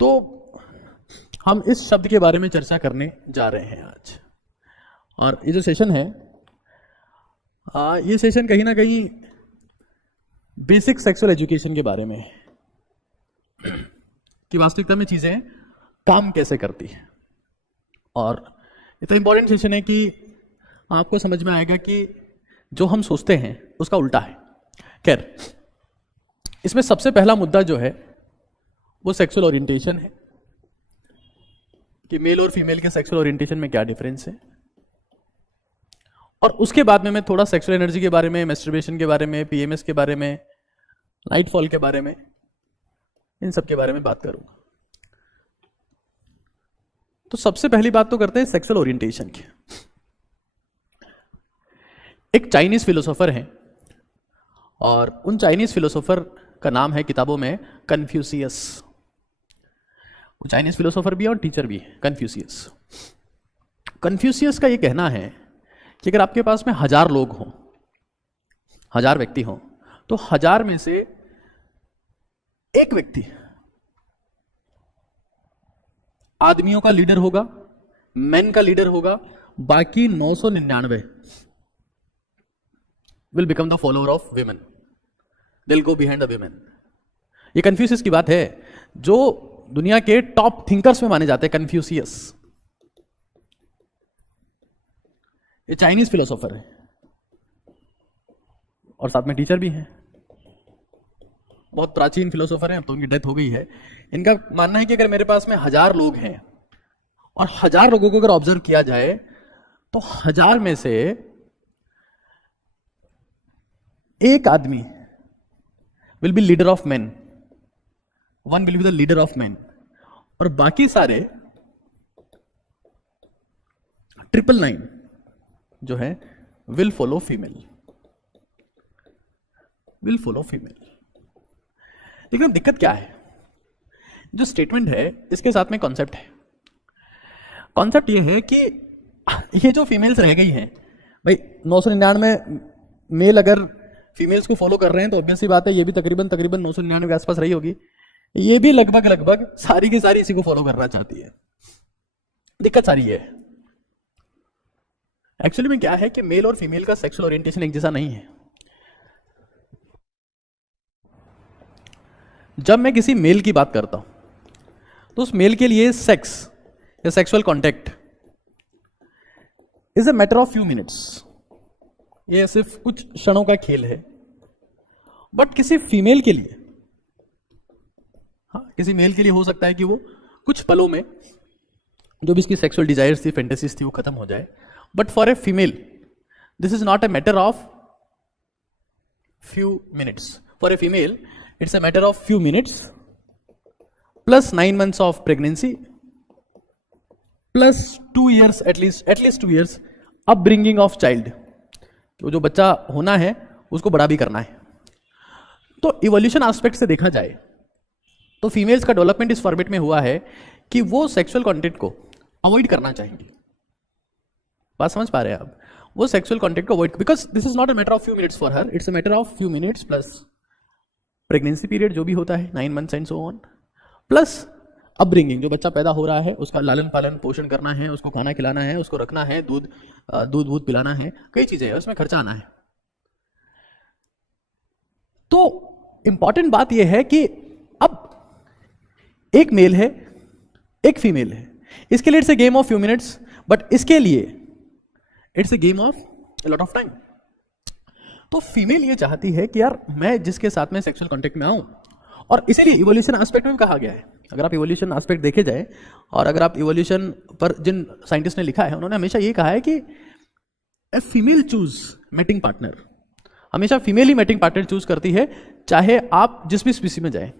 तो हम इस शब्द के बारे में चर्चा करने जा रहे हैं आज। और ये जो सेशन है, ये सेशन कहीं ना कहीं बेसिक सेक्सुअल एजुकेशन के बारे में है कि वास्तविकता में चीजें काम कैसे करती हैं। और इतना इंपॉर्टेंट सेशन है कि आपको समझ में आएगा कि जो हम सोचते हैं उसका उल्टा है। खैर, इसमें सबसे पहला मुद्दा जो है वो सेक्सुअल ओरिएंटेशन है कि मेल और फीमेल के सेक्सुअल ओरिएंटेशन में क्या डिफरेंस है। और उसके बाद में मैं थोड़ा सेक्सुअल एनर्जी के बारे में, मैस्टरबेशन के बारे में, पीएमएस के बारे में, नाइटफॉल के बारे में, इन सब के बारे में बात करूंगा। तो सबसे पहली बात तो करते हैं सेक्सुअल ओरिएंटेशन की। एक चाइनीज फिलोसोफर हैं और उन चाइनीज फिलोसोफर का नाम है किताबों में कन्फ्यूशियस। वो चाइनीज फिलोसोफर भी है और टीचर भी है, कन्फ्यूशियस। कन्फ्यूशियस का ये कहना है कि अगर आपके पास में 1000 लोग हों, 1000 व्यक्ति हों, तो 1000 में से एक व्यक्ति आदमियों का लीडर होगा, मेन का लीडर होगा, बाकी 999 will become the follower of women, दिल गो बिहाइंड द विमेन। ये कन्फ्यूशियस की बात है, जो दुनिया के टॉप थिंकर्स में माने जाते हैं कन्फ्यूशियस। ये चाइनीज फिलोसोफर है और साथ में टीचर भी हैं। बहुत प्राचीन फिलोसोफर हैं, अब तो उनकी डेथ हो गई है। इनका मानना है कि अगर मेरे पास में 1000 लोग हैं और 1000 लोगों को अगर ऑब्जर्व किया जाए तो 1000 में से एक आदमी will be leader of man, one will be the leader of man, और बाकी सारे 999 जो है will follow female, will follow female. लेकिन दिक्कत क्या है? जो स्टेटमेंट है इसके साथ में कॉन्सेप्ट है। कॉन्सेप्ट ये है कि ये जो फीमेल्स रह गई हैं, भाई 999 मेल अगर फीमेल्स को फॉलो कर रहे हैं तो ऑब्वियस सी बात है ये भी तकरीबन 999 के आसपास रही होगी। ये भी लगभग सारी की सारी इसी को फॉलो करना चाहती है। दिक्कत सारी है एक्चुअली में क्या है कि मेल और फीमेल का सेक्सुअल ओरिएंटेशन एक जैसा नहीं है। जब मैं किसी मेल की बात करता हूं तो उस मेल के लिए सेक्स या sexual contact is a matter of few minutes, ये सिर्फ कुछ क्षणों का खेल है। बट किसी फीमेल के लिए, हाँ, किसी मेल के लिए हो सकता है कि वो कुछ पलों में जो भी इसकी सेक्सुअल डिजायर्स थी, फैंटेसीज थी, वो खत्म हो जाए। But for a female this is not a matter of few minutes. For a female it's a matter of few minutes plus 9 months of pregnancy plus 2 years at least 2 years upbringing of child। तो जो बच्चा होना है उसको बड़ा भी करना है। तो इवोल्यूशन एस्पेक्ट से देखा जाए तो फीमेल्स का डेवलपमेंट इस फॉर्मेट में हुआ है कि वो सेक्सुअल कंटेंट को अवॉइड करना चाहेंगी। बात समझ पा रहे हैं आप? वो सेक्सुअल कंटेंट को avoid, because this is not a matter of few minutes for her, it's a matter of few minutes plus pregnancy period जो भी होता है 9 months and so on, plus upbringing, जो बच्चा पैदा हो रहा है उसका लालन पालन पोषण करना है, उसको खाना खिलाना है, उसको रखना है, दूध पिलाना है, कई चीजें हैं, उसमें खर्चा आना है। तो इंपॉर्टेंट बात यह है कि अब एक मेल है एक फीमेल है, इसके लिए it's a game of few minutes, but इसके लिए it's a game of a lot of time. तो फीमेल ये चाहती है कि यार मैं जिसके साथ में सेक्सुअल कांटेक्ट में आऊं, और इसीलिए इवोल्यूशन एस्पेक्ट में कहा गया है। अगर आप इवोल्यूशन एस्पेक्ट देखे जाए और अगर आप इवोल्यूशन पर जिन साइंटिस्ट ने लिखा है उन्होंने हमेशा ये कहा है कि a female choose mating partner, हमेशा फीमेल ही मैटिंग पार्टनर चूज करती है, चाहे आप जिस भी स्पीसी में जाए।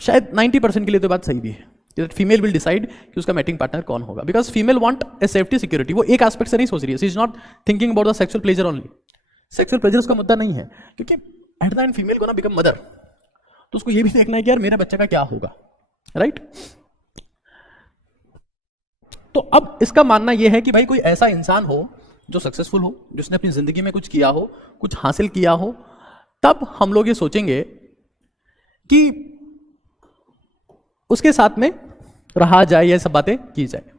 शायद 90% के लिए तो बात सही भी है, फीमेल विल डिसाइड कि उसका मैटिंग पार्टनर कौन होगा, because female want a safety security. वो एक एस्पेक्ट से नहीं सोच रही है, she is not thinking about the sexual pleasure only. Sexual pleasure उसका मुद्दा नहीं है, क्योंकि एट द एंड फीमेल को ना बिकम मदर, तो उसको ये भी देखना है कि यार मेरे बच्चे का क्या होगा, राइट? तो अब इसका मानना यह है कि भाई कोई ऐसा इंसान हो जो सक्सेसफुल हो, जिसने अपनी जिंदगी में कुछ किया हो, कुछ हासिल किया हो, तब हम लोग ये सोचेंगे कि उसके साथ में रहा जाए, ये सब बातें की जाए।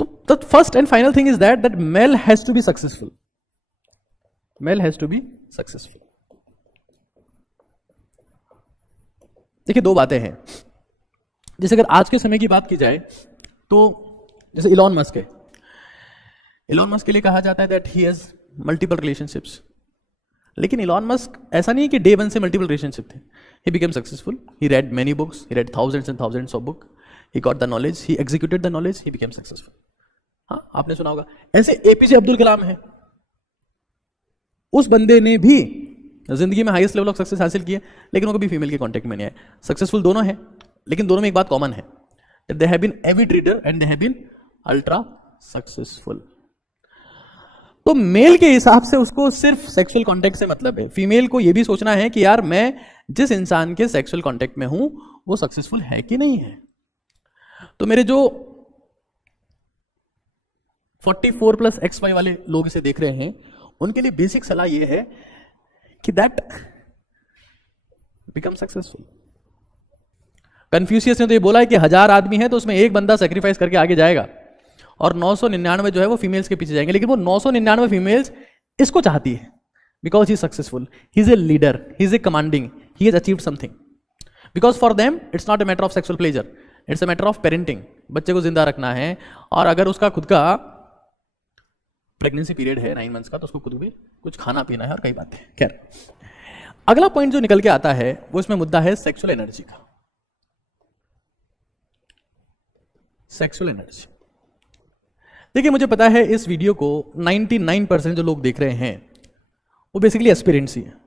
तो the first and final thing is that male has to be successful, male has to be successful. देखिए दो बातें हैं, जैसे अगर आज के समय की बात की जाए तो जैसे इलॉन मस्क है, इलॉन मस्क के लिए कहा जाता है that he has multiple relationships, लेकिन इलॉन मस्क ऐसा नहीं है कि डे वन से मल्टीपल रिलेशनशिप थे। He became successful, he red many books, he red thousands and thousands of book, he got the knowledge, he executed the knowledge, he became successful. हाँ, आपने सुना होगा। ऐसे एपीजे अब्दुल कलाम है, उस बंदे ने भी जिंदगी में हाईएस्ट लेवल ऑफ सक्सेस हासिल किए, लेकिन वो कभी फीमेल के कांटेक्ट में नहीं आए। सक्सेसफुल दोनों हैं, लेकिन दोनों में एक बात कॉमन है, they have been avid reader and they have been ultra successful. तो मेल के हिसाब से उसको सिर्फ सेक्सुअल कांटेक्ट से मतलब है, फीमेल को यह भी सोचना है कि यार मैं जिस इंसान के सेक्सुअल कांटेक्ट में हूं वो सक्सेसफुल है कि नहीं है। तो मेरे जो 44+ XY वाले लोग इसे देख रहे हैं, उनके लिए बेसिक सलाह यह है कि दैट बिकम सक्सेसफुल। कन्फ्यूशियस ने तो ये बोला है कि 1000 आदमी है तो उसमें एक बंदा सेक्रीफाइस करके आगे जाएगा और 999 जो है वो फीमेल्स के पीछे जाएंगे, लेकिन वो 999 फीमेल्स इसको चाहती है because he successful, he is a leader, he is a commanding, he has achieved something. Because for them it's not a matter of sexual pleasure, it's a matter of parenting. बच्चे को जिंदा रखना है, और अगर उसका खुद का प्रेगनेंसी पीरियड है 9 मंथ्स का, तो उसको खुद भी कुछ खाना पीना है और कई बातें। खैर, अगला पॉइंट जो निकल के आता है वो इसमें मुद्दा है सेक्सुअल एनर्जी का। सेक्सुअल एनर्जी, देखिए मुझे पता है इस वीडियो को 99% जो लोग देख रहे हैं वो बेसिकली एस्पिरेंट्स ही हैं।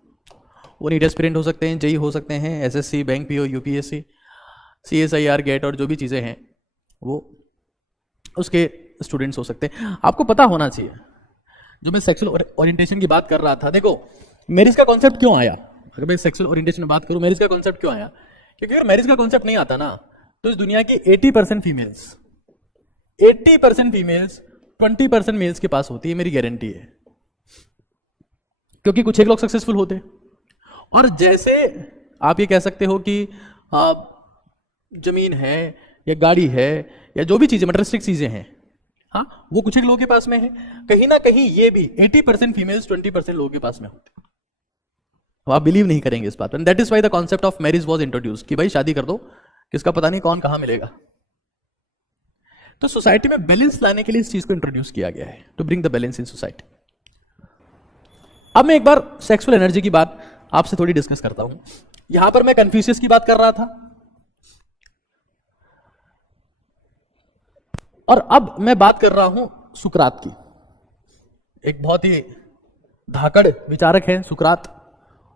वो नीट एस्पिरेंट हो सकते हैं, जेई हो सकते हैं, SSC, bank PO, UPSC, CSIR, GATE और जो भी चीज़ें हैं वो उसके स्टूडेंट्स हो सकते हैं। आपको पता होना चाहिए, जो मैं सेक्सुअल ओरिएंटेशन की बात कर रहा था, देखो मैरिज का कॉन्सेप्ट क्यों आया। अगर मैं सेक्सुअल ओरिएंटेशन में बात करूं, मैरिज का कॉन्सेप्ट क्यों आया, क्योंकि अगर मैरिज का कॉन्सेप्ट नहीं आता ना तो इस दुनिया की 80% फीमेल्स 20% मेल्स के पास होती है, मेरी गारंटी है। क्योंकि कुछ एक लोग सक्सेसफुल होते हैं, और जैसे आप ये कह सकते हो कि जमीन है या गाड़ी है या जो भी चीजें मटेरियलिस्टिक चीजें हैं, हाँ, वो कुछ एक लोगों के पास में है, कहीं ना कहीं ये भी 80% फीमेल्स 20% लोगों के पास में होते हैं। आप बिलीव नहीं करेंगे इस बात पर। That is why the concept of marriage was introduce, कि भाई शादी कर दो, किसका पता नहीं कौन कहां मिलेगा। तो सोसाइटी में बैलेंस लाने के लिए इस चीज को इंट्रोड्यूस किया गया है, to bring the balance in society. अब मैं एक बार सेक्सुअल एनर्जी की बात आपसे थोड़ी डिस्कस करता हूं। यहां पर मैं कन्फ्यूशियस की बात कर रहा था, और अब मैं बात कर रहा हूं सुकरात की। एक बहुत ही धाकड़ विचारक है सुकरात,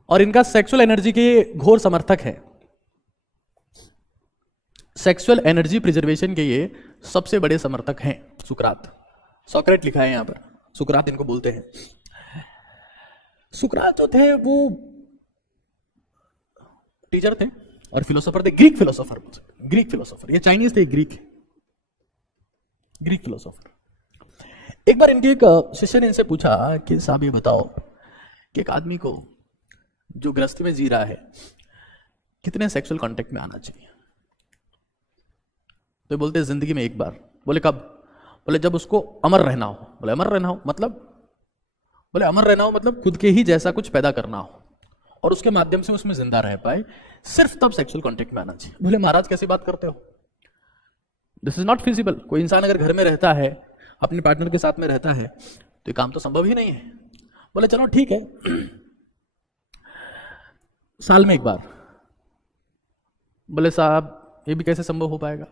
और इनका सेक्सुअल एनर्जी के घोर समर्थक है। सेक्सुअल एनर्जी प्रिजर्वेशन के ये सबसे बड़े समर्थक हैं सुकरात। सोक्रेट लिखा है यहां पर, सुकरात इनको बोलते हैं। सुकरात जो थे वो टीचर थे और फिलोसोफर थे, ग्रीक फिलोसोफर, ये चाइनीज थे, ग्रीक फिलोसोफर। एक बार इनके एक शिष्य ने इनसे पूछा कि साहब ये बताओ कि एक आदमी को जो गृहस्थी में जी रहा है कितने सेक्सुअल कांटेक्ट में आना चाहिए। तो बोलते जिंदगी में एक बार। बोले कब? बोले जब उसको अमर रहना हो। बोले अमर रहना हो मतलब? बोले अमर रहना हो मतलब खुद के ही जैसा कुछ पैदा करना हो और उसके माध्यम से उसमें जिंदा रह पाए, सिर्फ तब सेक्सुअल कांटेक्ट में आना चाहिए। बोले महाराज कैसी बात करते हो, दिस इज नॉट फिजिबल। कोई इंसान अगर घर में रहता है, अपने पार्टनर के साथ में रहता है, तो ये काम तो संभव ही नहीं है। बोले चलो ठीक है, साल में एक बार। बोले साहब ये भी कैसे संभव हो पाएगा?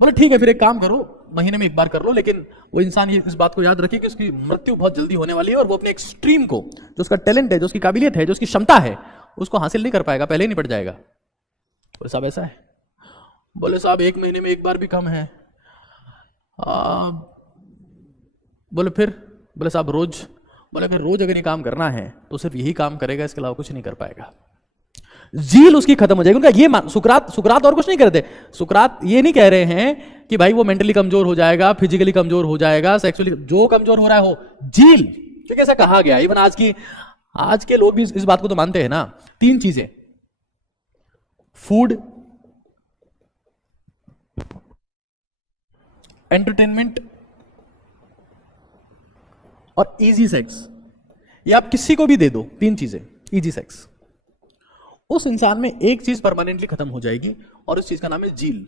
बोले ठीक है फिर एक काम करो, महीने में एक बार कर लो, लेकिन वो इंसान ये इस बात को याद रखे कि उसकी मृत्यु बहुत जल्दी होने वाली है और वो अपने एक्सट्रीम को, जो उसका टैलेंट है, जो उसकी काबिलियत है, जो उसकी क्षमता है, उसको हासिल नहीं कर पाएगा, पहले ही निपट जाएगा। बोले साहब ऐसा है? बोले साहब एक महीने में एक बार भी कम है। बोले फिर? बोले साहब रोज। बोले अगर रोज अगर ये काम करना है तो सिर्फ यही काम करेगा, इसके अलावा कुछ नहीं कर पाएगा। जील उसकी खत्म हो जाएगी। उनका ये सुकरात और कुछ नहीं करते। सुकरात ये नहीं कह रहे हैं कि भाई वो मेंटली कमजोर हो जाएगा, फिजिकली कमजोर हो जाएगा, सेक्सुअली जो कमजोर हो रहा है हो, जील, क्योंकि ऐसा कहा गया। इवन आज के लोग भी इस बात को तो मानते हैं ना। 3 चीजें, फूड, एंटरटेनमेंट और इजी सेक्स। ये आप किसी को भी दे दो, 3 चीजें, इजी सेक्स, उस इंसान में एक चीज परमानेंटली खत्म हो जाएगी और उस चीज का नाम है जील।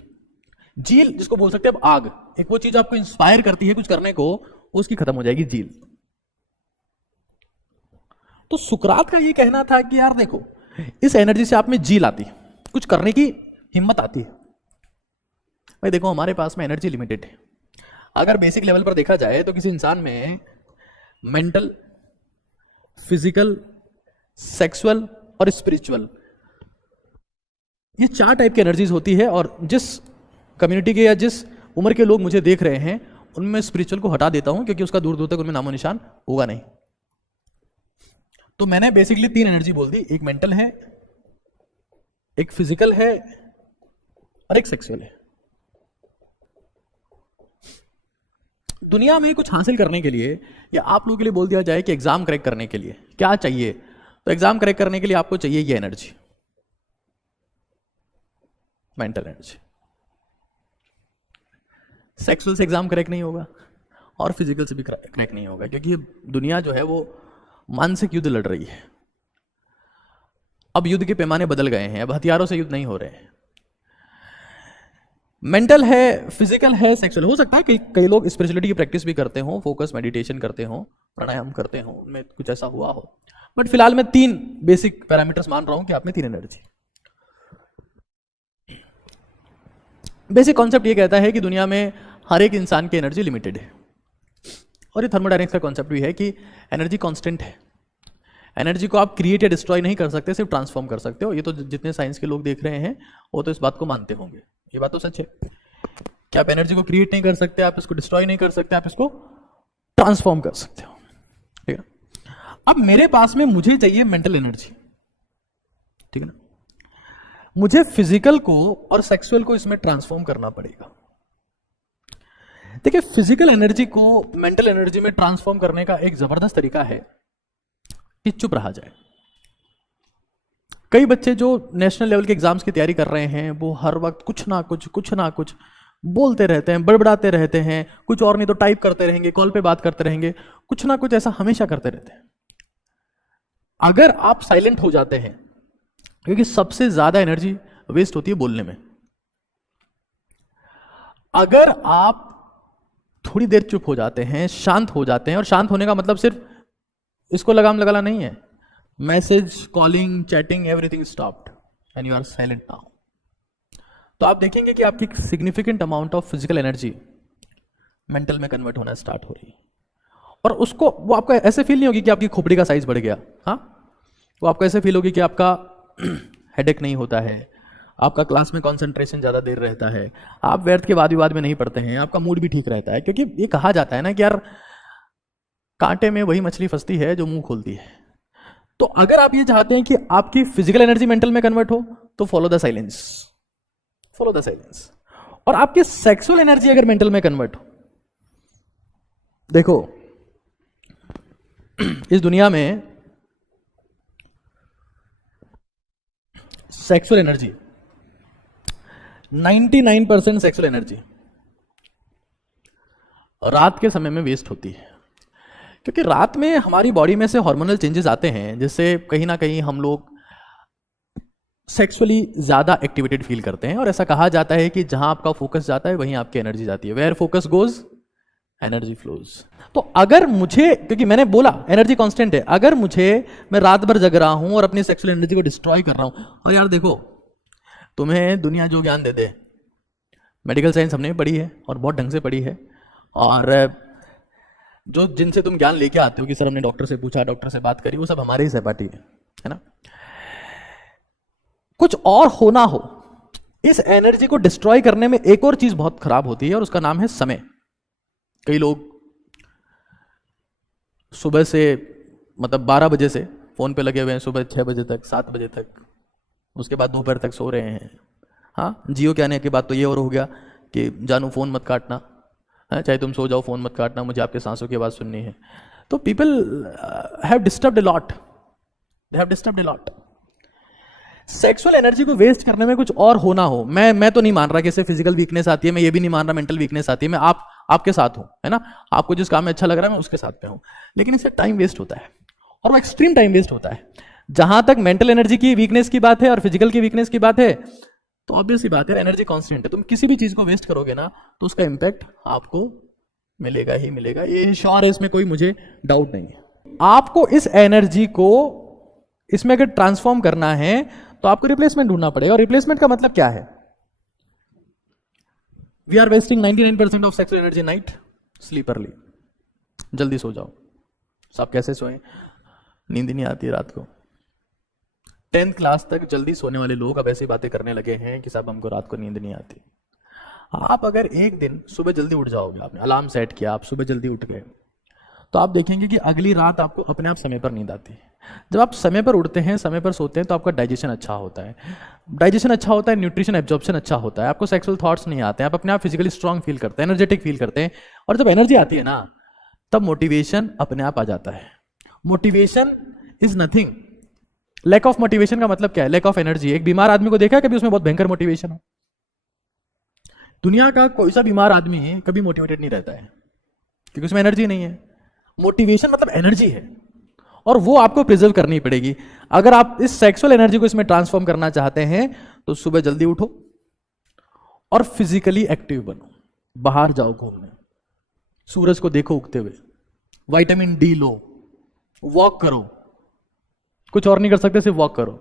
जील जिसको बोल सकते हैं अब आग, एक वो चीज आपको इंस्पायर करती है कुछ करने को, उसकी खत्म हो जाएगी जील। तो सुकरात का ये कहना था कि यार देखो, इस एनर्जी से आप में जील आती है, कुछ करने की हिम्मत आती है। भाई देखो, हमारे पास में एनर्जी लिमिटेड है। अगर बेसिक लेवल पर देखा जाए तो किसी इंसान में मेंटल, फिजिकल, सेक्सुअल और स्पिरिचुअल, ये 4 टाइप की एनर्जीज होती है। और जिस कम्युनिटी के या जिस उम्र के लोग मुझे देख रहे हैं, उनमें स्पिरिचुअल को हटा देता हूं, क्योंकि उसका दूर दूर तक उनमें नामो निशान होगा नहीं। तो मैंने बेसिकली 3 एनर्जी बोल दी, एक मेंटल है, एक फिजिकल है और एक सेक्सुअल है। दुनिया में कुछ हासिल करने के लिए, या आप लोगों के लिए बोल दिया जाए कि एग्जाम क्रैक करने के लिए क्या चाहिए, तो एग्जाम क्रैक करने के लिए आपको चाहिए ये एनर्जी, मेंटल एनर्जी। सेक्सुअल से एग्जाम क्रैक नहीं होगा और फिजिकल से भी क्रैक नहीं होगा, क्योंकि ये दुनिया जो है वो मानसिक युद्ध लड़ रही है। अब युद्ध के पैमाने बदल गए हैं, अब हथियारों से युद्ध नहीं हो रहे हैं। मेंटल है, फिजिकल है, सेक्सुअल। हो सकता है कि कई लोग स्पिरिचुअलिटी की प्रैक्टिस भी करते हो, फोकस मेडिटेशन करते हो, प्राणायाम करते हो, उनमें कुछ ऐसा हुआ हो, बट फिलहाल मैं 3 बेसिक पैरामीटर्स मान रहा हूं कि आप में 3 एनर्जी। बेसिक कॉन्सेप्ट ये कहता है कि दुनिया में हर एक इंसान की एनर्जी लिमिटेड है, और ये थर्मोडायनेमिक्स का कॉन्सेप्ट भी है कि एनर्जी कांस्टेंट है। एनर्जी को आप क्रिएट या डिस्ट्रॉय नहीं कर सकते, सिर्फ ट्रांसफॉर्म कर सकते हो। ये तो जितने साइंस के लोग देख रहे हैं वो तो इस बात को मानते होंगे, ये बात तो सच है कि आप एनर्जी को क्रिएट नहीं कर सकते, आप इसको डिस्ट्रॉय नहीं कर सकते, आप इसको ट्रांसफॉर्म कर सकते हो, ठीक है। अब मेरे पास में मुझे चाहिए मेंटल एनर्जी, ठीक है ना। मुझे फिजिकल को और सेक्सुअल को इसमें ट्रांसफॉर्म करना पड़ेगा। देखिए, फिजिकल एनर्जी को मेंटल एनर्जी में ट्रांसफॉर्म करने का एक जबरदस्त तरीका है कि चुप रहा जाए। कई बच्चे जो नेशनल लेवल के एग्जाम्स की तैयारी कर रहे हैं, वो हर वक्त कुछ ना कुछ बोलते रहते हैं, बड़बड़ाते रहते हैं, कुछ और नहीं तो टाइप करते रहेंगे, कॉल पे बात करते रहेंगे, कुछ ना कुछ ऐसा हमेशा करते रहते हैं। अगर आप साइलेंट हो जाते हैं, क्योंकि सबसे ज्यादा एनर्जी वेस्ट होती है बोलने में, अगर आप थोड़ी देर चुप हो जाते हैं, शांत हो जाते हैं, और शांत होने का मतलब सिर्फ इसको लगाम लगाना नहीं है, message, calling, chatting, everything stopped and you are silent now, तो आप देखेंगे कि आपकी significant amount of physical energy mental में कन्वर्ट होना स्टार्ट हो रही है। और उसको, वो आपको ऐसे फील नहीं होगी कि आपकी खोपड़ी का साइज बढ़ गया, हाँ, वो आपको ऐसे फील होगी कि आपका हेडेक नहीं होता है, आपका क्लास में कंसंट्रेशन ज़्यादा देर रहता है, आप व्यर्थ के वाद विवाद में नहीं पड़ते हैं, आपका मूड भी ठीक रहता है। क्योंकि ये कहा जाता है ना कि यार, कांटे में वही मछली फंसती है जो मुंह खोलती है। तो अगर आप ये चाहते हैं कि आपकी फिजिकल एनर्जी मेंटल में कन्वर्ट हो, तो follow the silence, follow the silence. और आपकी सेक्सुअल एनर्जी अगर मेंटल में कन्वर्ट हो, देखो इस दुनिया में सेक्सुअल एनर्जी 99% सेक्सुअल एनर्जी रात के समय में वेस्ट होती है। क्योंकि रात में हमारी बॉडी में से हार्मोनल चेंजेस आते हैं, जिससे कहीं ना कहीं हम लोग सेक्सुअली ज्यादा एक्टिवेटेड फील करते हैं। और ऐसा कहा जाता है कि जहां आपका फोकस जाता है वहीं आपकी एनर्जी जाती है। Where focus goes energy flows. तो अगर मुझे, क्योंकि मैंने बोला एनर्जी कांस्टेंट है, अगर मैं रात भर जग रहा हूं और अपनी सेक्सुअल एनर्जी को डिस्ट्रॉय कर रहा हूं, और यार देखो, तुम्हें दुनिया जो ज्ञान दे दे, मेडिकल साइंस हमने पढ़ी है और बहुत ढंग से पढ़ी है, और जो जिनसे तुम ज्ञान लेके आते हो कि सर हमने डॉक्टर से पूछा, डॉक्टर से बात करी, वो सब हमारे ही सहपाठी है ना। कुछ और होना हो, इस एनर्जी को डिस्ट्रॉय करने में एक और चीज बहुत खराब होती है, और उसका नाम है समय। कई लोग सुबह से, मतलब 12 बजे से फोन पे लगे हुए हैं, सुबह 6 बजे तक, 7 बजे तक, उसके बाद दोपहर तक सो रहे हैं। हाँ, जियो के आने के बाद तो ये और हो गया कि जानू फोन मत काटना, चाहे तुम सो जाओ फोन मत काटना, मुझे आपके सांसों की आवाज सुननी है। तो people have disturbed a lot, they have disturbed a lot. Sexual energy को वेस्ट करने में कुछ और होना हो, मैं तो नहीं मान रहा कि इससे फिजिकल वीकनेस आती है, मैं ये भी नहीं मान रहा मेंटल वीकनेस आती है। मैं आपके साथ हूं, है ना, आपको जिस काम में अच्छा लग रहा है मैं उसके साथ में हूं, लेकिन इससे टाइम वेस्ट होता है और वो एक्सट्रीम टाइम वेस्ट होता है। जहां तक मेंटल एनर्जी की वीकनेस की बात है और फिजिकल की वीकनेस की बात है, तो ऑब्वियसली बात है, एनर्जी कांस्टेंट है, तुम किसी भी चीज को वेस्ट करोगे ना तो उसका इंपैक्ट आपको मिलेगा ही मिलेगा, ये श्योर है, इसमें कोई मुझे डाउट नहीं है। आपको इस एनर्जी को इसमें अगर ट्रांसफॉर्म करना है तो आपको रिप्लेसमेंट ढूंढना पड़ेगा। और रिप्लेसमेंट का मतलब क्या है? We are wasting 99% of sexual energy night, sleep early, जल्दी सो जाओ। सब कैसे सोएं? नींद नहीं आती रात को। 10th क्लास तक जल्दी सोने वाले लोग अब ऐसी बातें करने लगे हैं कि साहब हमको रात को नींद नहीं आती। आप अगर एक दिन सुबह जल्दी उठ जाओगे, आपने अलार्म सेट किया, आप सुबह जल्दी उठ गए, तो आप देखेंगे कि अगली रात आपको अपने आप समय पर नींद आती है। जब आप समय पर उठते हैं, समय पर सोते हैं, तो आपका डाइजेशन अच्छा होता है। डाइजेशन अच्छा होता है, न्यूट्रिशन एब्जॉर्प्शन अच्छा होता है, आपको सेक्सुअल थॉट्स नहीं आते हैं, आप अपने आप फिजिकली स्ट्रांग फील करते हैं, एनर्जेटिक फील करते हैं। और जब एनर्जी आती है ना, तब मोटिवेशन अपने आप आ जाता है। Motivation is nothing. Lack of motivation का मतलब क्या है? Lack of energy. एक बीमार आदमी को देखा कभी उसमें बहुत भयंकर मोटिवेशन हो? दुनिया का कोई सा बीमार आदमी कभी मोटिवेटेड नहीं रहता है, क्योंकि उसमें एनर्जी नहीं है। मोटिवेशन मतलब एनर्जी है, और वो आपको प्रिजर्व करनी पड़ेगी। अगर आप इस सेक्सुअल एनर्जी को इसमें ट्रांसफॉर्म करना चाहते हैं तो सुबह जल्दी उठो और फिजिकली एक्टिव बनो, बाहर जाओ घूमने, सूरज को देखो उगते हुए, विटामिन डी लो, वॉक करो। कुछ और नहीं कर सकते, सिर्फ वॉक करो।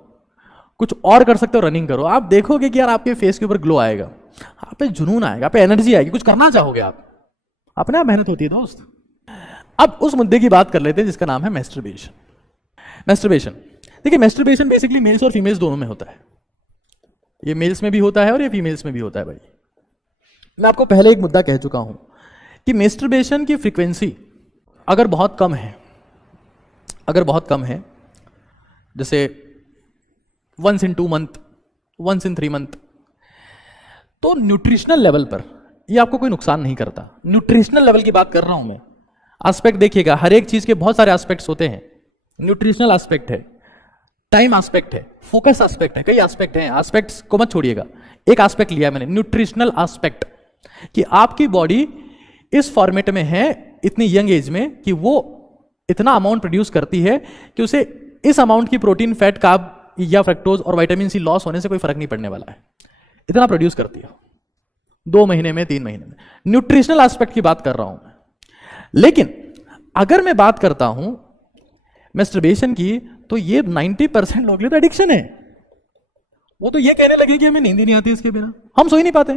कुछ और कर सकते हो, रनिंग करो। आप देखोगे कि यार आपके फेस के ऊपर ग्लो आएगा, आप पे जुनून आएगा, आप पे एनर्जी आएगी, कुछ करना चाहोगे आप। अपने आप मेहनत होती है दोस्त। अब उस मुद्दे की बात कर लेते हैं जिसका नाम है मैस्टरबेशन। मैस्टरबेशन, देखिए मैस्टरबेशन बेसिकली मेल्स और फीमेल्स दोनों में होता है। ये मेल्स में भी होता है और ये फीमेल्स में भी होता है। भाई मैं आपको पहले एक मुद्दा कह चुका हूं कि मैस्टरबेशन की फ्रीक्वेंसी अगर बहुत कम है, जैसे once in 2 month, once in 3 month, तो न्यूट्रिशनल लेवल पर ये आपको कोई नुकसान नहीं करता। न्यूट्रिशनल लेवल की बात कर रहा हूं मैं। एस्पेक्ट देखिएगा, हर एक चीज के बहुत सारे एस्पेक्ट्स होते हैं। न्यूट्रिशनल एस्पेक्ट है, टाइम एस्पेक्ट है, फोकस एस्पेक्ट है, कई एस्पेक्ट हैं। एस्पेक्ट्स को मत छोड़िएगा, एक एस्पेक्ट लिया मैंने, न्यूट्रिशनल एस्पेक्ट, कि आपकी बॉडी इस फॉर्मेट में है इतनी यंग एज में कि वो इतना अमाउंट प्रोड्यूस करती है कि उसे इस अमाउंट की प्रोटीन, फैट, कार्ब या फ्रक्टोज और विटामिन सी लॉस होने से कोई फर्क नहीं पड़ने वाला है। इतना प्रोड्यूस करती है 2 महीने में, 3 महीने में। न्यूट्रिशनल एस्पेक्ट की बात कर रहा हूं मैं। लेकिन अगर मैं बात करता हूं मैस्टरबेशन की, तो ये 90% लोग लिए तो एडिक्शन है। वो तो ये कहने लगे कि हमें नींद ही नहीं आती इसके बिना, हम सो ही नहीं पाते।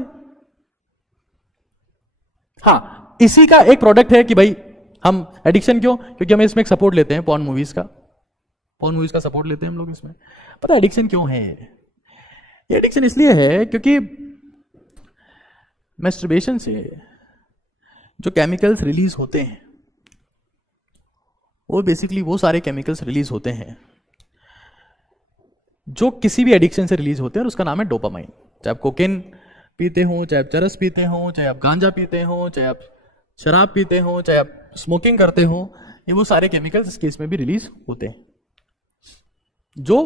हाँ, इसी का एक प्रोडक्ट है कि भाई हम एडिक्शन क्यों? क्योंकि हम इसमें एक सपोर्ट लेते हैं पॉर्न मूवीज का सपोर्ट लेते हैं हम लोग इसमें। पता है एडिक्शन क्यों है? ये एडिक्शन इसलिए है क्योंकि मैस्टरबेशन से जो केमिकल्स रिलीज होते हैं, वो बेसिकली वो सारे केमिकल्स रिलीज होते हैं जो किसी भी एडिक्शन से रिलीज होते हैं, और उसका नाम है डोपामाइन। चाहे आप कोकेन पीते हो, चाहे आप चरस पीते हो, चाहे आप गांजा पीते हो, चाहे आप शराब पीते हो, चाहे आप स्मोकिंग करते हो, ये वो सारे केमिकल्स इस केस में भी रिलीज होते हैं जो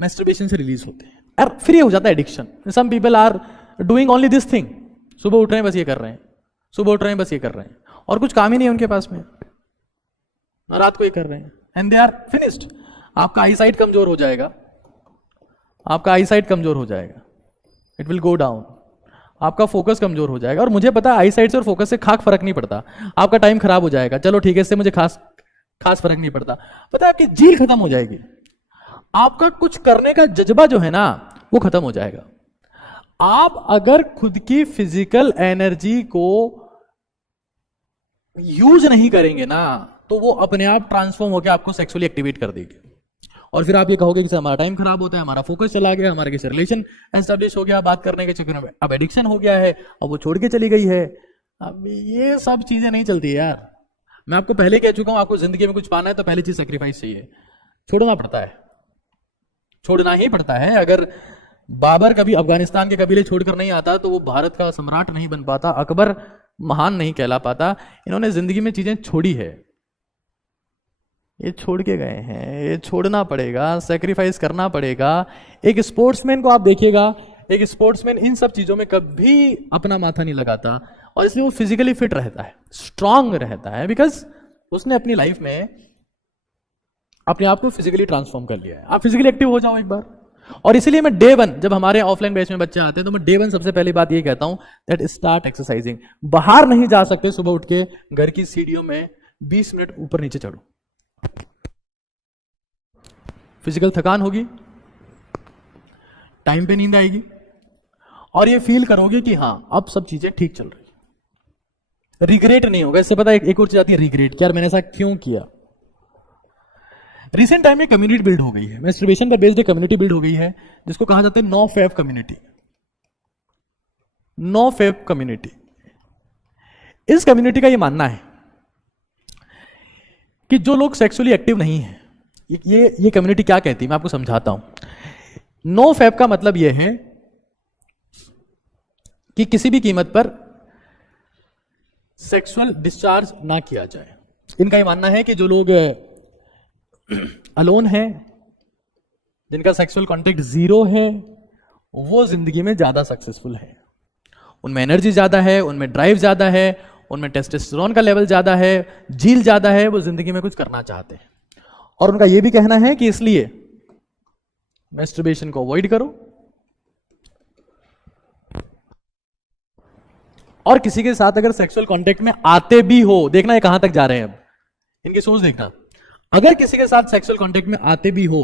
मैस्टरबेशन से रिलीज होते हैं। और फिर ये हो जाता है addiction. Some people are doing only this thing, सुबह उठ रहे हैं बस ये कर रहे हैं, सुबह उठ रहे हैं बस ये कर रहे हैं, और कुछ काम ही नहीं है उनके पास में, रात को ये कर रहे हैं, एंड दे आर फिनिश्ड। आपका आई साइट कमजोर हो जाएगा, इट विल गो डाउन, आपका फोकस कमजोर हो जाएगा। और मुझे पता है आई साइट से और फोकस से खास फर्क नहीं पड़ता, आपका टाइम खराब हो जाएगा, चलो ठीक है, इससे मुझे खास फर्क नहीं पड़ता। पता है आपकी जील खत्म हो जाएगी, आपका कुछ करने का जज्बा जो है ना वो खत्म हो जाएगा। आप अगर खुद की फिजिकल एनर्जी को यूज नहीं करेंगे ना, तो वो अपने आप ट्रांसफॉर्म होकर आपको सेक्सुअली एक्टिवेट कर देगी, और फिर आप ये कहोगे कि हमारा टाइम खराब होता है, हमारा फोकस चला गया, हमारा किसी रिलेशन एस्टेब्लिश हो गया बात करने के चक्कर में, अब एडिक्शन हो गया है, अब वो छोड़ के चली गई है। अब ये सब चीजें नहीं चलती है यार। मैं आपको पहले कह चुका हूं, आपको जिंदगी में कुछ पाना है तो पहली चीज सेक्रीफाइस चाहिए, छोड़ना ही पड़ता है। अगर बाबर कभी अफगानिस्तान के कबीले छोड़कर नहीं आता तो वो भारत का सम्राट नहीं बन पाता, अकबर महान नहीं कहला पाता। इन्होंने जिंदगी में चीजें छोड़ी है, ये छोड़ के गए हैं, ये छोड़ना पड़ेगा, सेक्रीफाइस करना पड़ेगा। एक स्पोर्ट्समैन को आप देखिएगा, एक स्पोर्ट्समैन इन सब चीजों में कभी अपना माथा नहीं लगाता, और इसलिए वो फिजिकली फिट रहता है, स्ट्रांग रहता है, बिकॉज उसने अपनी लाइफ में अपने आप को फिजिकली ट्रांसफॉर्म कर लिया है। आप फिजिकली एक्टिव हो जाओ एक बार। और इसीलिए मैं डे 1, जब हमारे ऑफलाइन बैच में बच्चे आते हैं तो मैं डे 1 सबसे पहली बात ये कहता हूं दैट स्टार्ट एक्सरसाइजिंग। बाहर नहीं जा सकते, सुबह उठ के घर की सीढ़ियों में 20 मिनट ऊपर नीचे चढ़ो। फिजिकल थकान होगी, टाइम पे नींद आएगी, और ये फील करोगे कि हाँ अब सब चीजें ठीक चल रही। रिग्रेट नहीं होगा। इससे पता एक और चीज आती है, रिग्रेट, कि यार मैंने ऐसा क्यों किया। रिसेंट टाइम में कम्युनिटी बिल्ड हो गई है, मैस्टरबेशन पर बेस्ड कम्युनिटी बिल्ड हो गई है, जिसको कहा जाता है no fap community. No fap community, इस कम्युनिटी का ये मानना है कि जो लोग सेक्सुअली एक्टिव नहीं है, ये कम्युनिटी क्या कहती है मैं आपको समझाता हूं। नो फैब का मतलब यह है कि किसी भी कीमत पर सेक्सुअल डिस्चार्ज ना किया जाए। इनका यह मानना है कि जो लोग अलोन है, जिनका सेक्सुअल कॉन्टेक्ट 0 है, वो जिंदगी में ज्यादा सक्सेसफुल है। उनमें एनर्जी ज्यादा है, उनमें ड्राइव ज्यादा है, उनमें टेस्टोस्टेरोन का लेवल ज्यादा है, जील ज्यादा है, वो जिंदगी में कुछ करना चाहते हैं। और उनका यह भी कहना है कि इसलिए मैस्टरबेशन को अवॉइड करो, और किसी के साथ अगर सेक्सुअल कांटेक्ट में आते भी हो, देखना ये कहां तक जा रहे हैं अब, इनकी सोच देखना। अगर किसी के साथ सेक्सुअल कांटेक्ट में आते भी हो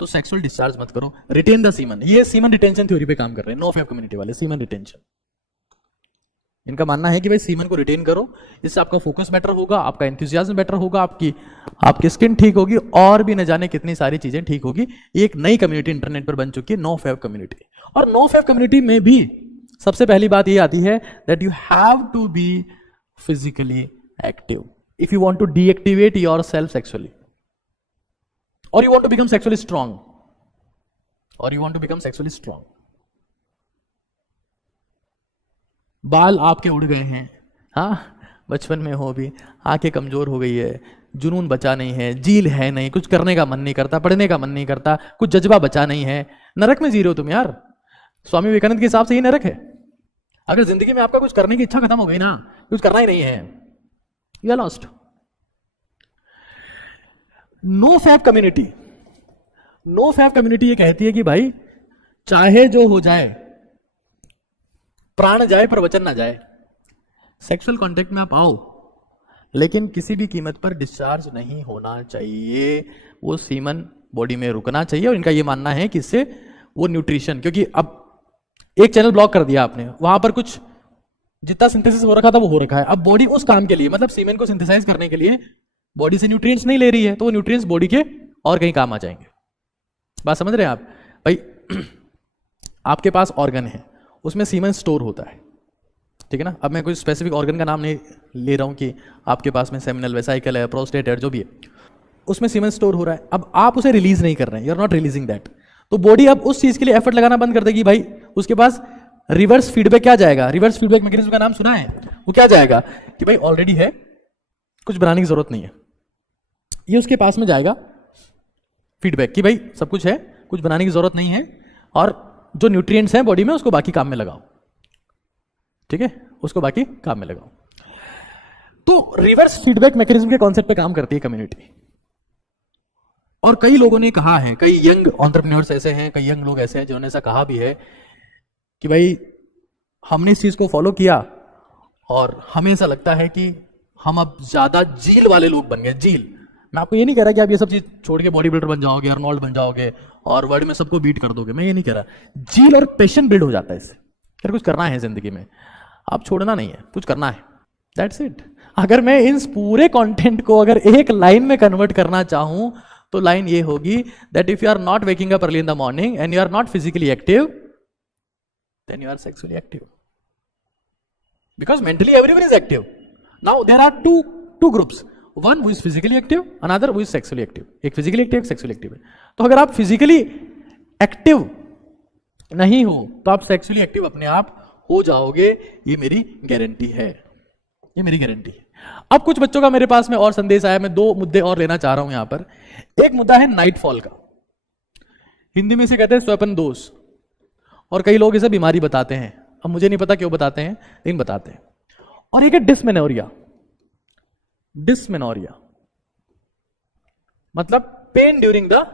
तो सेक्सुअल डिस्चार्ज मत करो, रिटेन द सीमन। ये सीमन रिटेंशन थ्योरी पे काम कर रहे हैं नो फैब कम्युनिटी वाले, सीमन रिटेंशन। इनका मानना है कि भाई सीमन को रिटेन करो, इससे आपका फोकस बेटर होगा, आपका एंथुसियाज्म बेटर होगा, आपकी स्किन ठीक होगी, और भी न जाने कितनी सारी चीजें ठीक होगी। एक नई कम्युनिटी इंटरनेट पर बन चुकी है, नो फैब कम्युनिटी। और नो फैब कम्युनिटी में भी सबसे पहली बात ये आती है that you have to be physically active if you want to deactivate yourself sexually, or you want to become sexually strong, बाल आपके उड़ गए हैं, हाँ बचपन में हो भी, आंखें कमजोर हो गई है, जुनून बचा नहीं है, जील है नहीं, कुछ करने का मन नहीं करता, पढ़ने का मन नहीं करता, कुछ जज्बा बचा नहीं है, नरक में जी रहे हो तुम यार। स्वामी विवेकानंद के हिसाब से ये नरक है। अगर जिंदगी में आपका कुछ करने की इच्छा खत्म हो गई ना, कुछ करना ही नहीं है, you are lost. No fap community, no fap community ये कहती है कि भाई चाहे जो हो जाए, प्राण जाए पर वचन ना जाए, सेक्सुअल कांटेक्ट में आप आओ, लेकिन किसी भी कीमत पर डिस्चार्ज नहीं होना चाहिए, वो सीमन बॉडी में रुकना चाहिए। और इनका ये मानना है कि इससे वो न्यूट्रिशन, क्योंकि अब एक चैनल ब्लॉक कर दिया आपने, वहां पर कुछ जितना सिंथेसिस हो रखा था वो हो रखा है, अब बॉडी उस काम के लिए, मतलब सीमेन को सिंथेसाइज करने के लिए बॉडी से न्यूट्रिएंट्स नहीं ले रही है, तो वो न्यूट्रिएंट्स बॉडी के और कहीं काम आ जाएंगे। बात समझ रहे हैं आप भाई? आपके पास ऑर्गन है, उसमें सीमेन स्टोर होता है, ठीक है ना। अब मैं कोई स्पेसिफिक ऑर्गन का नाम नहीं ले रहा हूं कि आपके पास में सेमिनल वेसाइकल है, प्रोस्टेट है, जो भी है, उसमें सीमेन स्टोर हो रहा है। अब आप उसे रिलीज नहीं कर रहे हैं, you are not releasing that, तो बॉडी अब उस चीज के लिए एफर्ट लगाना बंद कर देगी। भाई उसके पास रिवर्स फीडबैक क्या जाएगा? रिवर्स फीडबैक मैकेनिज्म का नाम सुना है? वो क्या जाएगा कि भाई ऑलरेडी है, कुछ बनाने की जरूरत नहीं है। ये उसके पास में जाएगा फीडबैक कि भाई सब कुछ है, कुछ बनाने की जरूरत नहीं है, और जो न्यूट्रिएंट्स हैं बॉडी में उसको बाकी काम में लगाओ, ठीक है, उसको बाकी काम में लगाओ। तो रिवर्स फीडबैक मैकेनिज्म के कॉन्सेप्ट पे काम करती है कम्युनिटी। और कई लोगों ने कहा है, कई यंग एंटरप्रेन्योर्स ऐसे हैं, कई यंग लोग ऐसे हैं जिन्होंने ऐसा कहा भी है कि भाई हमने इस चीज को फॉलो किया और हमें ऐसा लगता है कि हम अब ज्यादा जील वाले लोग बन गए। जील, मैं आपको ये नहीं कह रहा कि आप ये सब चीज छोड़ के बॉडी बिल्डर बन जाओगे, अर्नोल्ड बन जाओगे और वर्ल्ड में सबको बीट कर दोगे, मैं ये नहीं कह रहा। जील और पैशन बिल्ड हो जाता है इससे। फिर कुछ करना है जिंदगी में, आप छोड़ना नहीं है, कुछ करना है, दैट्स इट। अगर मैं इन पूरे कंटेंट को अगर एक लाइन में कन्वर्ट करना चाहूं तो लाइन ये होगी that if you are not waking up early in the morning and you are not physically active, then you are sexually active, because mentally everyone is active. Now there are two groups, one who is physically active, another who is sexually active. एक physically active, एक sexually active है। तो अगर आप physically active नहीं हो तो आप सेक्सुअली एक्टिव अपने आप हो जाओगे, ये मेरी गारंटी है, ये मेरी गारंटी है। अब कुछ बच्चों का मेरे पास में और संदेश आया, मैं 2 मुद्दे और लेना चाह रहा हूं यहां पर। एक मुद्दा है नाइटफॉल का, हिंदी में इसे कहते हैं स्वप्न दोष, और कई लोग इसे बीमारी बताते हैं। अब मुझे नहीं पता क्यों बताते हैं, लेकिन बताते हैं। और एक है डिसमेनोरिया। डिसमेनोरिया मतलब pain during the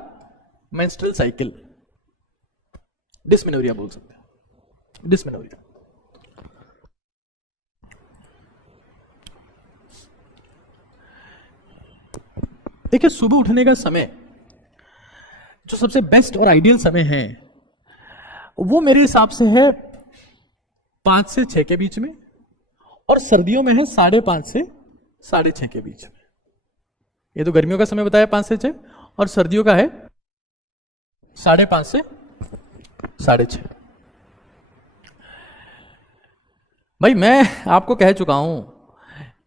menstrual cycle, dysmenorrhea बोल सकते हैं, डिसमेनोरिया। देखिए सुबह उठने का समय जो सबसे बेस्ट और आइडियल समय है वो मेरे हिसाब से है 5 से 6 के बीच में, और सर्दियों में है 5:30 से 6:30 के बीच में। ये तो गर्मियों का समय बताया 5 से 6, और सर्दियों का है 5:30 से 6:30। भाई मैं आपको कह चुका हूं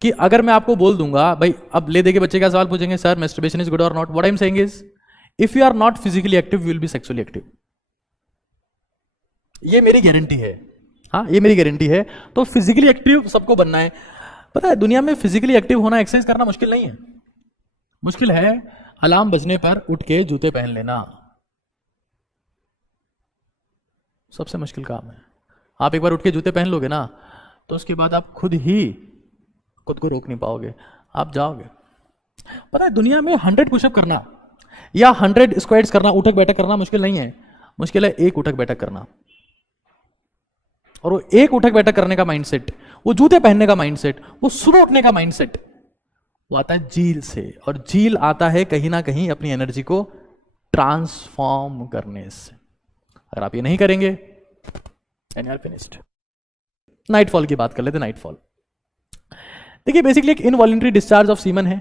कि अगर मैं आपको बोल दूंगा भाई, अब ले दे के बच्चे क्या सवाल पूछेंगे, सर मैस्टरबेशन इज गुड और not, what I am saying is if you are not physically active you will be sexually active. ये मेरी गारंटी है, हाँ ये मेरी गारंटी है। तो फिजिकली एक्टिव सबको बनना है। पता है दुनिया में फिजिकली एक्टिव होना, एक्सरसाइज करना मुश्किल नहीं है। मुश्किल है अलार्म बजने पर उठ के जूते पहन लेना, सबसे मुश्किल काम है। आप एक बार उठ के जूते पहन लोगे ना तो उसके बाद आप खुद को रोक नहीं पाओगे, आप जाओगे। पता है दुनिया में 100 पुशअप करना या 100 स्क्वाट्स करना, उठक बैठक करना मुश्किल नहीं है। मुश्किल है एक उठक बैठक करना। और वो एक उठक बैठक करने का माइंडसेट, वो जूते पहनने का माइंडसेट, वो सुबह उठने का माइंडसेट, वो आता है झील से। और झील आता है कहीं ना कहीं अपनी एनर्जी को ट्रांसफॉर्म करने से। अगर आप ये नहीं करेंगे then you are finished. Nightfall की बात कर लेते हैं। नाइटफॉल देखिए बेसिकली एक इनवॉलंटरी डिस्चार्ज ऑफ सीमन है,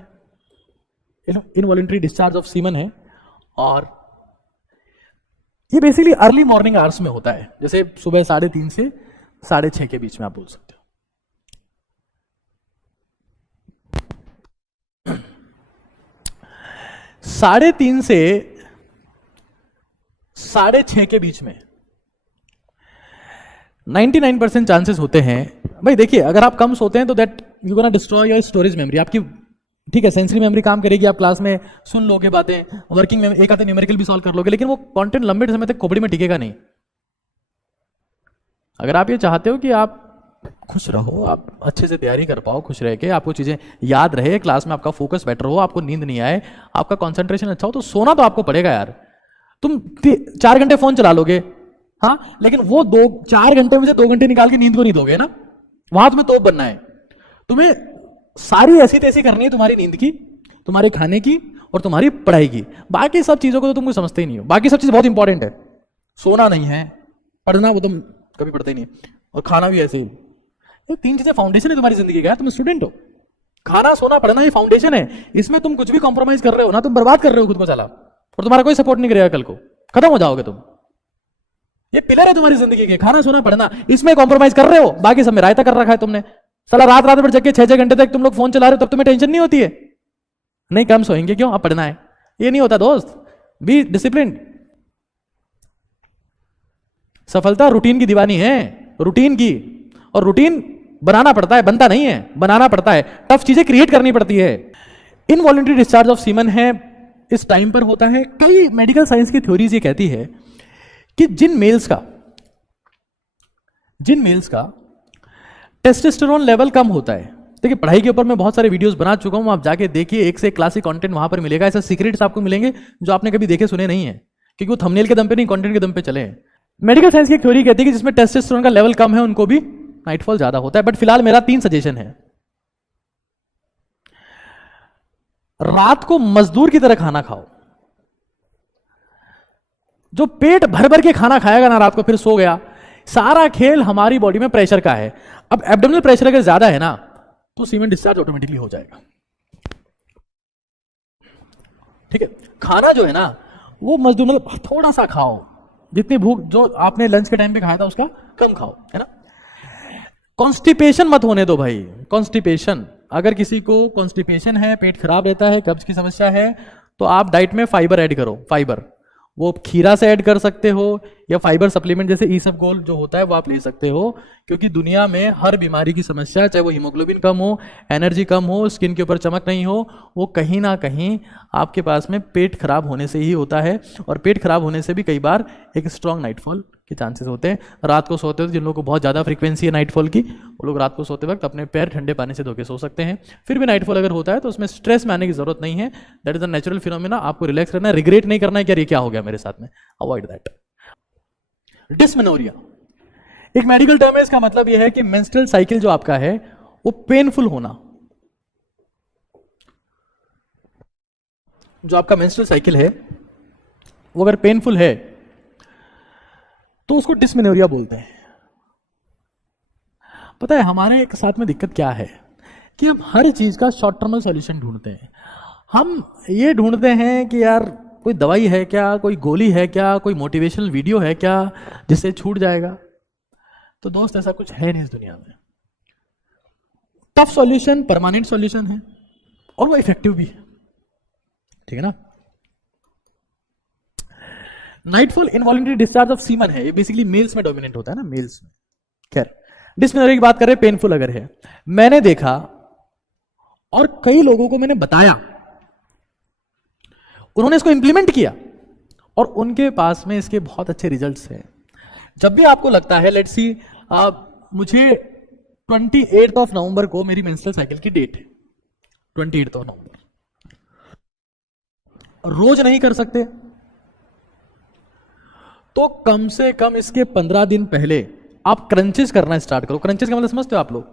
इनवॉलंटरी डिस्चार्ज ऑफ सीमन है, और ये बेसिकली अर्ली मॉर्निंग आवर्स में होता है, जैसे सुबह 3:30 से 6:30 के बीच में आप बोल सकते हो। 3:30 से 6:30 के बीच में 99% चांसेस होते हैं। भाई देखिए अगर आप कम सोते हैं तो that you gonna destroy your storage memory. आपकी ठीक है सेंसरी मेमोरी काम करेगी, आप क्लास में सुन लोगे बातें, वर्किंग में एक आधे न्यूमेरिकल भी सॉल्व कर लोगे, लेकिन वो कंटेंट लंबे समय तक खोपड़ी में टिकेगा नहीं। अगर आप ये चाहते हो कि आप खुश रहो, आप अच्छे से तैयारी कर पाओ, खुश रह के आपको चीजें याद रहे, क्लास में आपका फोकस बेटर हो, आपको नींद नहीं आए, आपका कंसंट्रेशन अच्छा हो, तो सोना तो आपको पड़ेगा यार। तुम 4 घंटे फोन चला लोगे, हाँ, लेकिन वो 4 घंटे में से 2 घंटे निकाल के नींद को नहीं दोगे ना, वहां तुम्हें तोप बनना है। तुम्हें सारी ऐसी तैसी करनी है तुम्हारी नींद की, तुम्हारे खाने की और तुम्हारी पढ़ाई की। बाकी सब चीजों को तो तुम कुछ समझते ही नहीं हो। बाकी सब चीज बहुत इंपॉर्टेंट है, सोना नहीं है, पढ़ना वो तुम कभी पढ़ते ही नहीं, और खाना भी ऐसे ही। ये 3 चीजें फाउंडेशन है तुम्हारी जिंदगी का। तुम स्टूडेंट हो, खाना सोना पढ़ना ये फाउंडेशन है। इसमें तुम कुछ भी कॉम्प्रोमाइज कर रहे हो ना, तुम बर्बाद कर रहे हो खुद को साला, और तुम्हारा कोई सपोर्ट नहीं करेगा, कल को खत्म हो जाओगे तुम। ये पिलर है तुम्हारी जिंदगी के, खाना सोना पढ़ना, इसमें कॉम्प्रोमाइज कर रहे हो, बाकी सब में रायता कर रखा है तुमने। साला रात भर जग के 6-6 घंटे तक तुम लोग फोन चला रहे हो, तब तुम्हें टेंशन नहीं होती है? नहीं कम सोएंगे क्यों, अब पढ़ना है, ये नहीं होता दोस्त। Be discipline. सफलता रूटीन की दीवानी है, रूटीन की, और रूटीन बनाना पड़ता है, बनता नहीं है, बनाना पड़ता है। टफ चीजें क्रिएट करनी पड़ती है। इनवॉलंटरी डिस्चार्ज ऑफ सीमन है, इस टाइम पर होता है। कई मेडिकल साइंस की थ्योरीज ये कहती है कि जिन मेल्स का टेस्टोस्टेरोन लेवल कम होता है, देखिए पढ़ाई के ऊपर मैं बहुत सारे वीडियोस बना चुका हूं, आप जाके देखिए, एक से एक क्लासिक कंटेंट वहां पर मिलेगा। ऐसे सीक्रेट्स आपको मिलेंगे जो आपने कभी देखे सुने नहीं है, क्योंकि वो थंबनेल के दम पे नहीं, कंटेंट के दम पे चले हैं। मेडिकल साइंस की एक थ्योरी कहती है कि जिसमें टेस्टोस्टेरोन का लेवल कम है उनको भी नाइटफॉल ज्यादा होता है। बट फिलहाल मेरा 3 सजेशन है। रात को मजदूर की तरह खाना खाओ। जो पेट भर भर के खाना खाएगा ना रात को, फिर सो गया, सारा खेल हमारी बॉडी में प्रेशर का है। अब एब्डोमिनल प्रेशर अगर ज्यादा है ना तो सीमेन डिस्चार्ज ऑटोमेटिकली हो जाएगा। ठीक है, खाना जो है ना वो मजदूर मतलब थोड़ा सा खाओ, जितनी भूख जो आपने लंच के टाइम पे खाया था उसका कम खाओ, है ना। कॉन्स्टिपेशन मत होने दो भाई। कॉन्स्टिपेशन, अगर किसी को कॉन्स्टिपेशन है, पेट खराब रहता है, कब्ज की समस्या है, तो आप डाइट में फाइबर ऐड करो। फाइबर वो खीरा से ऐड कर सकते हो, या फाइबर सप्लीमेंट जैसे ईसबगोल जो होता है वो आप ले सकते हो। क्योंकि दुनिया में हर बीमारी की समस्या, चाहे वो हीमोग्लोबिन कम हो, एनर्जी कम हो, स्किन के ऊपर चमक नहीं हो, वो कहीं ना कहीं आपके पास में पेट खराब होने से ही होता है। और पेट खराब होने से भी कई बार एक स्ट्रॉन्ग नाइटफॉल के चांसेस होते हैं। रात को सोते हो, जिन लोगों को बहुत ज़्यादा फ्रीक्वेंसी है नाइटफॉल की, वो लोग रात को सोते वक्त अपने पैर ठंडे पानी से धो के सो सकते हैं। फिर भी नाइटफॉल अगर होता है तो उसमें स्ट्रेस में आने की जरूरत नहीं है, that is a natural phenomena. आपको रिलैक्स करना है, रिग्रेट नहीं करना है कि यार ये क्या हो गया मेरे साथ में, अवॉइड दैट। डिस्मेनोरिया एक मेडिकल टर्म है, इसका मतलब यह है कि मेंस्ट्रुअल साइकिल जो आपका है वो पेनफुल होना। जो आपका मेंस्ट्रुअल साइकिल है वो अगर पेनफुल है तो उसको डिस्मेनोरिया बोलते हैं। पता है हमारे साथ में दिक्कत क्या है कि हम हर चीज का शॉर्ट टर्मल सॉल्यूशन ढूंढते हैं। हम ये ढूंढते हैं कि यार कोई दवाई है क्या, कोई गोली है क्या, कोई मोटिवेशनल वीडियो है क्या जिससे छूट जाएगा। तो दोस्त ऐसा कुछ है नहीं इस दुनिया में। टफ सॉल्यूशन परमानेंट सॉल्यूशन है और वो इफेक्टिव भी है, ठीक है ना। Nightfall involuntary discharge of semen है, ये बेसिकली मेल्स में डोमिनेंट होता है ना, मेल्स में। खैर डिस्मेनोरिया की बात कर रहे हैं, पेनफुल अगर है। मैंने देखा और कई लोगों को मैंने बताया, उन्होंने इसको इंप्लीमेंट किया और उनके पास में इसके बहुत अच्छे रिजल्ट्स हैं। जब भी आपको लगता है, लेट्स सी मुझे 28 नवंबर को मेरी मेंस्ट्रुअल साइकिल की डेट है, 28 नवंबर, रोज नहीं कर सकते तो कम से कम इसके 15 दिन पहले आप क्रंचेस करना स्टार्ट करो। क्रंचेस का मतलब समझते हो आप लोग?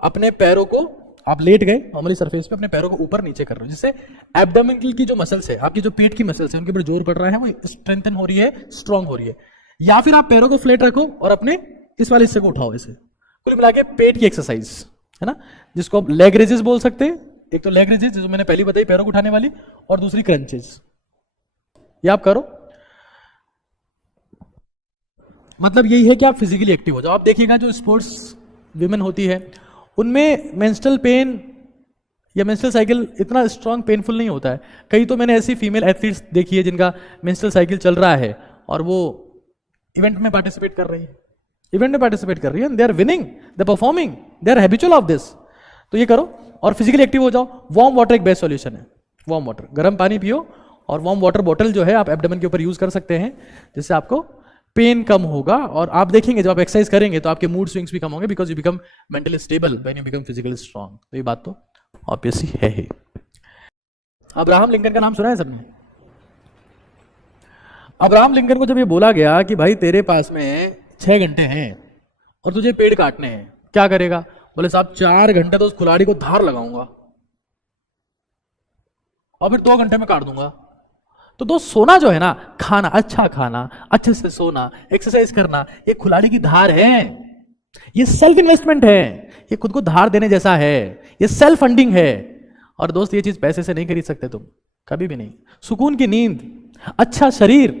अपने पैरों को, आप लेट गए नॉर्मली सरफेस पे, अपने पैरों को ऊपर नीचे कर रहे हो, जिससे एब्डोमिनल की जो मसल्स है, आपकी जो पेट की मसल्स है, उनके ऊपर जोर पड़ रहा है, वो स्ट्रेंथन हो रही है, स्ट्रांग हो रही है। या फिर आप पैरों को फ्लैट रखो और अपने इस वाले हिस्से को उठाओ, ऐसे कुल मिला के पेट की एक्सरसाइज है ना, जिसको आप लेग रेजेस बोल सकते हैं। एक तो लेग रेजेस जो मैंने पहले बताई पैरों को उठाने वाली, और दूसरी क्रंचेस। ये आप करो, मतलब यही है कि आप फिजिकली एक्टिव हो जाओ। आप देखिएगा जो स्पोर्ट्स विमेन होती है उनमें मेंस्ट्रुअल पेन या मेंस्ट्रुअल साइकिल इतना स्ट्रांग पेनफुल नहीं होता है। कई तो मैंने ऐसी फीमेल एथलीट्स देखी है जिनका मेंस्ट्रुअल साइकिल चल रहा है और वो इवेंट में पार्टिसिपेट कर रही है, they are winning, they are performing, they are habitual of this. तो ये करो और फिजिकली एक्टिव हो जाओ। वार्म वाटर एक बेस्ट सॉल्यूशन है। वार्म वाटर, गर्म पानी पियो और वार्म वाटर बॉटल जो है आप एब्डोमेन के ऊपर यूज कर सकते हैं, जिससे आपको पेन कम होगा। और आप देखेंगे जब आप एक्सरसाइज करेंगे तो आपके मूड स्विंग्स भी कम होंगे, because you become mentally stable when you become physically strong. तो ये बात तो ऑब्वियसली है ही। अब्राहम लिंकन का नाम सुना है सबने? अब्राहम लिंकन को जब ये बोला गया कि भाई तेरे पास में 6 घंटे हैं और तुझे पेड़ काटने हैं, क्या करेगा? बोले साहब 4 घंटे तो उस कुल्हाड़ी को धार लगाऊंगा और फिर 2 घंटे में काट दूंगा। तो दोस्त सोना जो है ना, खाना, अच्छा खाना, अच्छे से सोना, एक्सरसाइज करना, ये कुल्हाड़ी की धार है। ये सेल्फ इन्वेस्टमेंट है, ये खुद को धार देने जैसा है, ये सेल्फ फंडिंग है। और दोस्त ये चीज पैसे से नहीं खरीद सकते तुम, कभी भी नहीं। सुकून की नींद, अच्छा शरीर,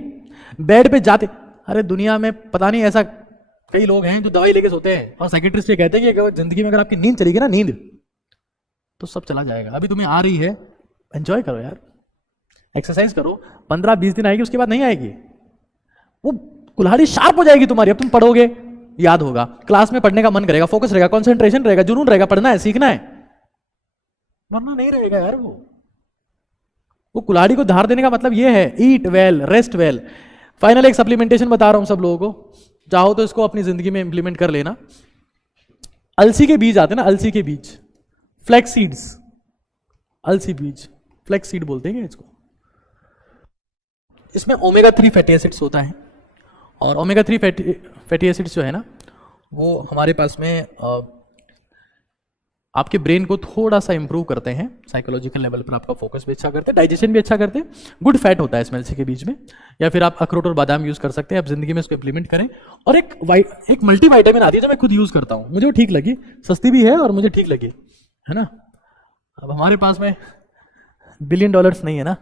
बेड पे जाते, अरे दुनिया में पता नहीं ऐसा कई लोग हैं जो दवाई लेके सोते हैं और साइकियाट्रिस्ट ये कहते हैं कि जिंदगी में अगर आपकी नींद चली गई ना, नींद, तो सब चला जाएगा। अभी तुम्हें आ रही है, एंजॉय करो यार, एक्सरसाइज करो, 15-20 दिन आएगी, उसके बाद नहीं आएगी। वो कुल्हाड़ी शार्प हो जाएगी तुम्हारी। अब तुम पढ़ोगे, याद होगा, क्लास में पढ़ने का मन करेगा, फोकस रहेगा, कंसंट्रेशन रहेगा, जुनून रहेगा, पढ़ना है, सीखना है, वरना नहीं रहेगा यार। वो कुल्हाड़ी को धार देने का मतलब ये है, ईट वेल, रेस्ट वेल। फाइनल एक सप्लीमेंटेशन बता रहा हूं सब लोगों को, चाहो तो इसको अपनी जिंदगी में इंप्लीमेंट कर लेना। अलसी के बीज आते हैं ना, अलसी के बीज, फ्लैक्स सीड्स, अलसी बीज, फ्लैक्स सीड बोलते हैं इसको। इसमें ओमेगा 3 फैटी एसिड्स होता है और ओमेगा 3 फैटी एसिड्स जो है ना, वो हमारे पास में आपके ब्रेन को थोड़ा सा इंप्रूव करते हैं, साइकोलॉजिकल लेवल पर आपका फोकस भी अच्छा करते हैं, डाइजेशन भी अच्छा करते हैं। गुड फैट होता है इसमें अलसी के बीज में। या फिर आप अखरोट और बादाम यूज कर सकते हैं। आप जिंदगी में इसको इंप्लीमेंट करें। और एक मल्टी वाइटामिन आती है जो मैं खुद यूज करता हूं, मुझे वो ठीक लगी, सस्ती भी है और मुझे ठीक लगी, है ना। अब हमारे पास में $1 बिलियन नहीं है ना।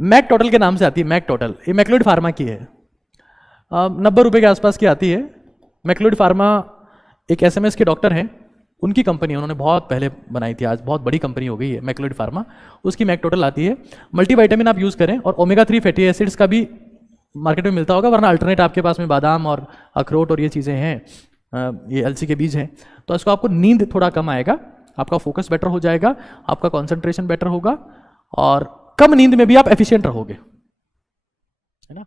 मैक टोटल के नाम से आती है, मैक टोटल, ये मैक्लोइड फार्मा की है, 90 रुपए के आसपास की आती है। मैक्लोइड फार्मा एक SMS के डॉक्टर हैं, उनकी कंपनी, उन्होंने बहुत पहले बनाई थी, आज बहुत बड़ी कंपनी हो गई है मैक्लोइड फार्मा, उसकी मैक टोटल आती है। मल्टीविटामिन आप यूज करें और ओमेगा 3 फैटी एसिड्स का भी मार्केट में मिलता होगा, वरना अल्टरनेट आपके पास में बादाम और अखरोट और ये चीज़ें हैं, ये अलसी के बीज हैं। तो इसको आपको नींद थोड़ा कम आएगा, आपका फोकस बेटर हो जाएगा, आपका कॉन्सेंट्रेशन बेटर होगा और कम नींद में भी आप एफिशिएंट रहोगे, है ना।